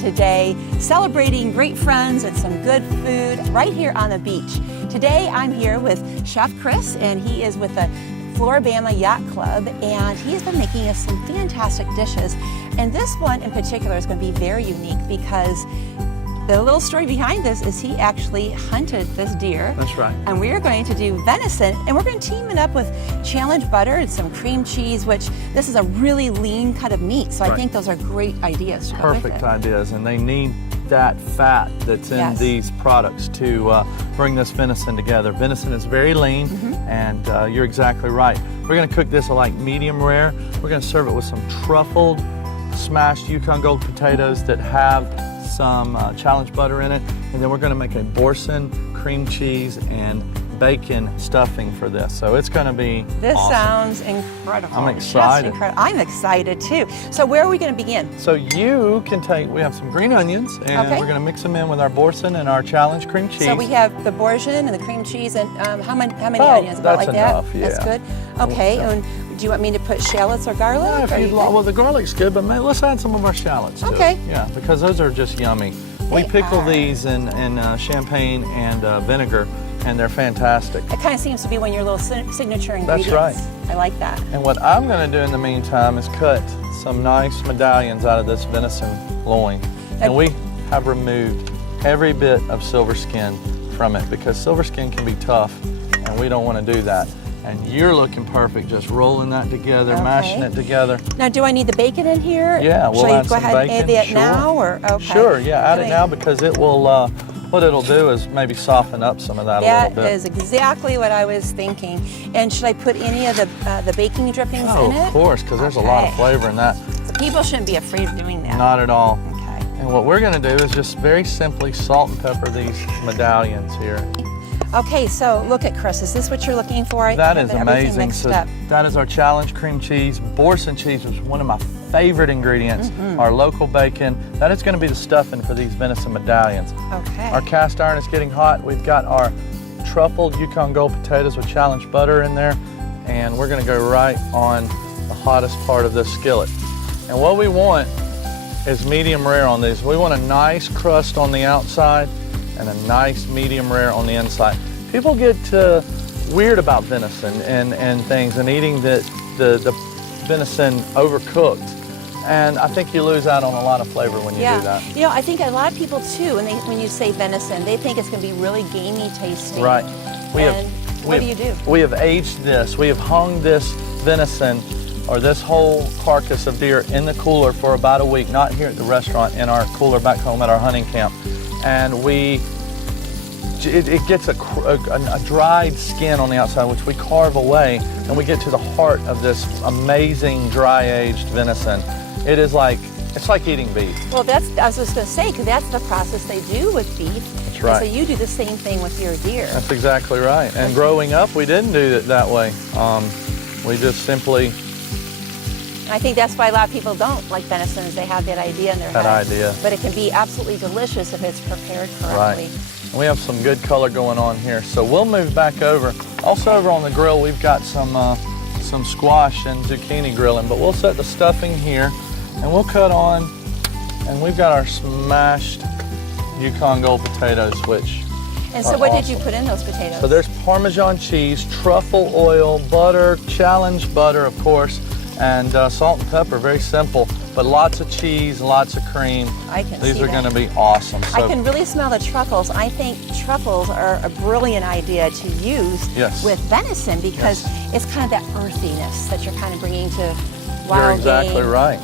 today, celebrating great friends and some good food right here on the beach. Today I'm here with Chef Chris, and he is with the Floribama Yacht Club, and he's been making us some fantastic dishes. And this one in particular is going to be very unique because the little story behind this is he actually hunted this deer. That's right. And we are going to do venison, and we're going to team it up with challenge butter and some cream cheese, which this is a really lean cut of meat. So I think those are great ideas to go with it. Perfect ideas, and they need that fat that's in these products to bring this venison together. Venison is very lean, and you're exactly right. We're going to cook this like medium rare. We're going to serve it with some truffled, smashed Yukon Gold potatoes that have some challenge butter in it, and then we're going to make a boursin, cream cheese, and bacon stuffing for this. So it's going to be awesome. Sounds incredible. I'm excited. Just incredible. I'm excited too. So where are we going to begin? So you can we have some green onions, and we're going to mix them in with our boursin and our challenge cream cheese. So we have the boursin and the cream cheese, and how many onions? About that's like enough, that? yeah. That's good. Okay, and do you want me to put shallots or garlic? Yeah, if you'd like. Well, the garlic's good, but let's add some of our shallots to it. Yeah, because those are just yummy. We pickle these in champagne and vinegar, and they're fantastic. It kind of seems to be one of your little signature ingredients. That's right. I like that. And what I'm going to do in the meantime is cut some nice medallions out of this venison loin. And we have removed every bit of silver skin from it because silver skin can be tough, and we don't want to do that. And you're looking perfect, just rolling that together, mashing it together. Now, do I need the bacon in here? Yeah, we'll add some bacon. Should I go ahead and add it now? Or, okay. Sure, yeah, add it now because it will, what it'll do is maybe soften up some of that a little bit. That is exactly what I was thinking. And should I put any of the baking drippings in it? Oh, of course, because there's a lot of flavor in that. So people shouldn't be afraid of doing that. Not at all. Okay. And what we're going to do is just very simply salt and pepper these medallions here. Okay, so look at Chris. Is this what you're looking for? That is amazing. So that is our challenge cream cheese. Boursin cheese is one of my favorite ingredients. Our local bacon. That is going to be the stuffing for these venison medallions. Okay. Our cast iron is getting hot. We've got our truffled Yukon Gold potatoes with challenge butter in there, and we're going to go right on the hottest part of this skillet. And what we want is medium rare on these. We want a nice crust on the outside and a nice medium rare on the inside. People get weird about venison and things and eating the venison overcooked. And I think you lose out on a lot of flavor when you do that. You know, I think a lot of people too, when you say venison, they think it's going to be really gamey tasting. Right. What do you do? We have aged this. We have hung this venison or this whole carcass of deer in the cooler for about a week, not here at the restaurant, in our cooler back home at our hunting camp. And it gets a dried skin on the outside, which we carve away, and we get to the heart of this amazing dry-aged venison. It's like eating beef. Well, I was just going to say, because that's the process they do with beef. That's right. So you do the same thing with your deer. That's exactly right. And growing up, we didn't do it that way. We just simply... I think that's why a lot of people don't like venison, is they have that idea in their head. But it can be absolutely delicious if it's prepared correctly. Right. And we have some good color going on here. So we'll move back over. Also over on the grill, we've got some squash and zucchini grilling, but we'll set the stuffing here and we'll cut on, and we've got our smashed Yukon Gold potatoes, which And so what did you put in those potatoes? So there's Parmesan cheese, truffle oil, butter, challenge butter, of course, and salt and pepper. Very simple, but lots of cheese, lots of cream. I can These see are that. going to be awesome. So I can really smell the truffles. I think truffles are a brilliant idea to use with venison because it's kind of that earthiness that you're kind of bringing to wild game. You're exactly right.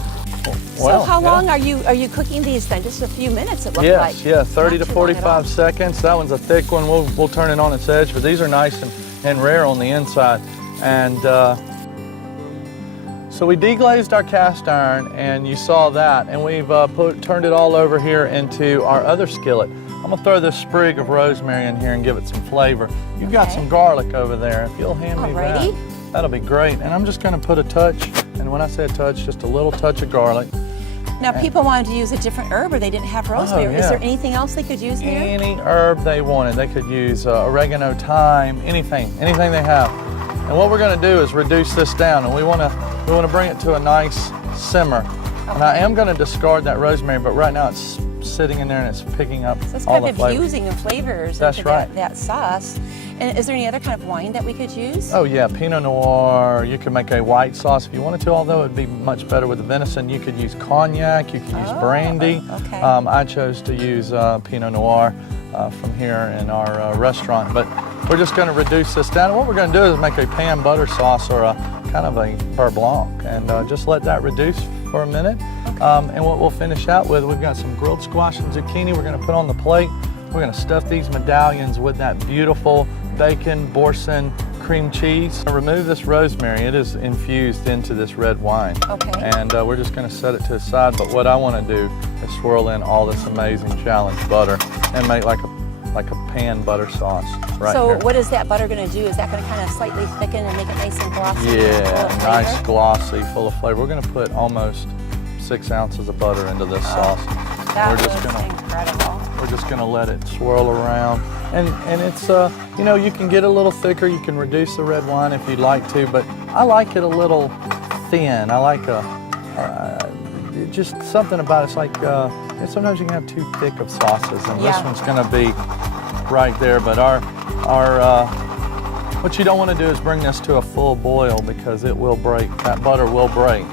Well, so how long are you cooking these then? Just a few minutes, it looks like. Yes, 30 to 45 seconds. That one's a thick one. We'll turn it on its edge, but these are nice and rare on the inside. And so we deglazed our cast iron, and you saw that, and we've turned it all over here into our other skillet. I'm gonna throw this sprig of rosemary in here and give it some flavor. You've got some garlic over there. If you'll hand me that, that'll be great. And I'm just gonna put a touch, and when I say a touch, just a little touch of garlic. Now, people wanted to use a different herb, or they didn't have rosemary. Is there anything else they could use here? Any herb they wanted. They could use oregano, thyme, anything they have. And what we're going to do is reduce this down, and we want to bring it to a nice simmer. And I am going to discard that rosemary, but right now it's sitting in there and it's picking up So it's all kind the of flavor. infusing the flavors That's into right. that sauce. And is there any other kind of wine that we could use? Oh yeah, Pinot Noir. You could make a white sauce if you wanted to, although it'd be much better with the venison. You could use cognac, you could use brandy. Okay. I chose to use Pinot Noir from here in our restaurant, but we're just going to reduce this down. And what we're going to do is make a pan butter sauce or a kind of a beurre blanc, and just let that reduce for a minute. And what we'll finish out with, we've got some grilled squash and zucchini we're going to put on the plate. We're going to stuff these medallions with that beautiful bacon, boursin, cream cheese. Remove this rosemary. It is infused into this red wine. Okay. And we're just going to set it to the side. But what I want to do is swirl in all this amazing challenge butter and make like a pan butter sauce right So here. what is that butter going to do? Is that going to kind of slightly thicken and make it nice and glossy? Yeah, full of nice, flavor? glossy, full of flavor. We're going to put almost 6 ounces of butter into this sauce. That we're just is gonna incredible. We're just going to let it swirl around. And it's, you know, you can get a little thicker. You can reduce the red wine if you'd like to, but I like it a little thin. I like just something about it. It's like, sometimes you can have too thick of sauces, and this one's going to be right there. But what you don't want to do is bring this to a full boil because it will break. That butter will break.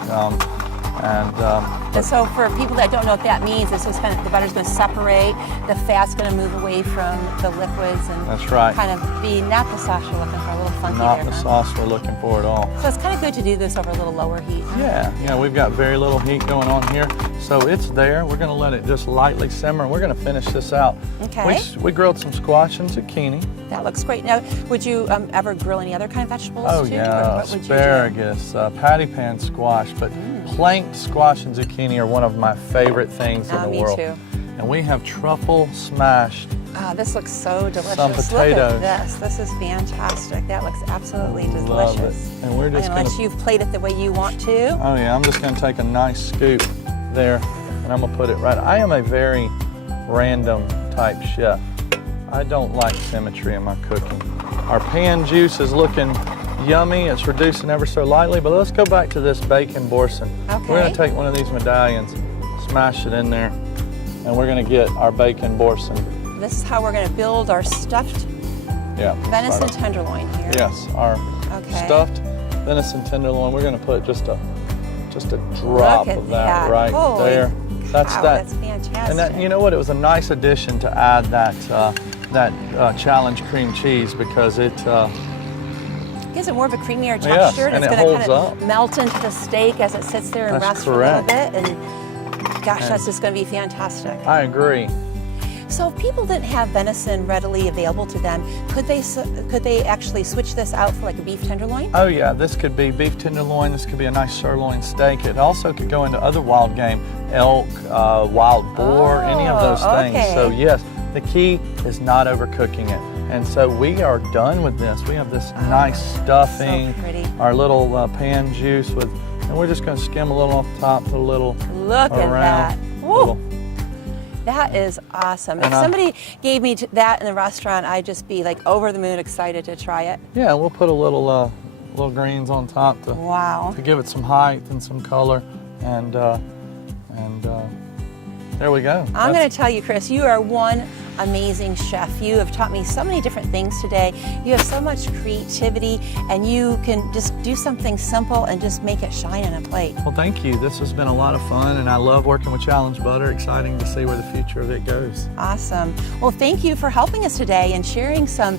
And so for people that don't know what that means, this is kind of, the butter's going to separate, the fat's going to move away from the liquids and That's right. kind of be not the sauce you're looking for, a little funky Not there, the huh? sauce we're looking for at all. So it's kind of good to do this over a little lower heat. Huh? Yeah, we've got very little heat going on here. So it's there. We're going to let it just lightly simmer. We're going to finish this out. Okay. We grilled some squash and zucchini. That looks great. Now, would you ever grill any other kind of vegetables Oh too? Or yeah, what would you do? asparagus, patty pan squash, but planked squash and zucchini are one of my favorite things in the me world. too. And we have truffle smashed. This looks so delicious. Some Look potatoes. at this. This is fantastic. That looks absolutely Love delicious. it. And we're just Unless gonna, you've played it the way you want to. oh yeah, I'm just gonna take a nice scoop there and I'm gonna put it right. I am a very random type chef. I don't like symmetry in my cooking. Our pan juice is looking yummy. It's reducing ever so lightly, but let's go back to this bacon boursin. Okay. We're gonna take one of these medallions, smash it in there, and we're gonna get our bacon boursin. This is how we're going to build our stuffed Yeah. venison sorry. tenderloin here. Yes, our Okay. stuffed venison tenderloin. We're gonna put just a drop Look at of that right Holy there. That's cow, that. That's fantastic. And that, you know what? It was a nice addition to add that challenge cream cheese because it. gives it more of a creamier texture, Yes, and and it's it going to holds kind of up. melt into the steak as it sits there and That's rests for a little correct. bit. And gosh, that's just going to be fantastic. I agree. So if people didn't have venison readily available to them, could they actually switch this out for like a beef tenderloin? Oh yeah, this could be beef tenderloin. This could be a nice sirloin steak. It also could go into other wild game, elk, wild boar, any of those things. okay. So yes, the key is not overcooking it. And so we are done with this. We have this nice stuffing, so pretty. our little pan juice with, and we're just going to skim a little off the top, put a little Look at around. that. Woo. Little- That is awesome. If And somebody gave me that in the restaurant, I'd just be like over the moon excited to try it. Yeah, we'll put a little greens on top to Wow. give it some height and some color, and there we go. I'm going to tell you, Chris, you are one amazing chef. You have taught me so many different things today. You have so much creativity, and you can just do something simple and just make it shine on a plate. Well, thank you. This has been a lot of fun, and I love working with Challenge Butter. Exciting to see where the future of it goes. Awesome. Well, thank you for helping us today and sharing some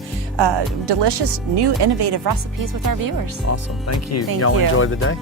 delicious, new, innovative recipes with our viewers. Awesome. Thank you. Thank Y'all you. enjoy the day.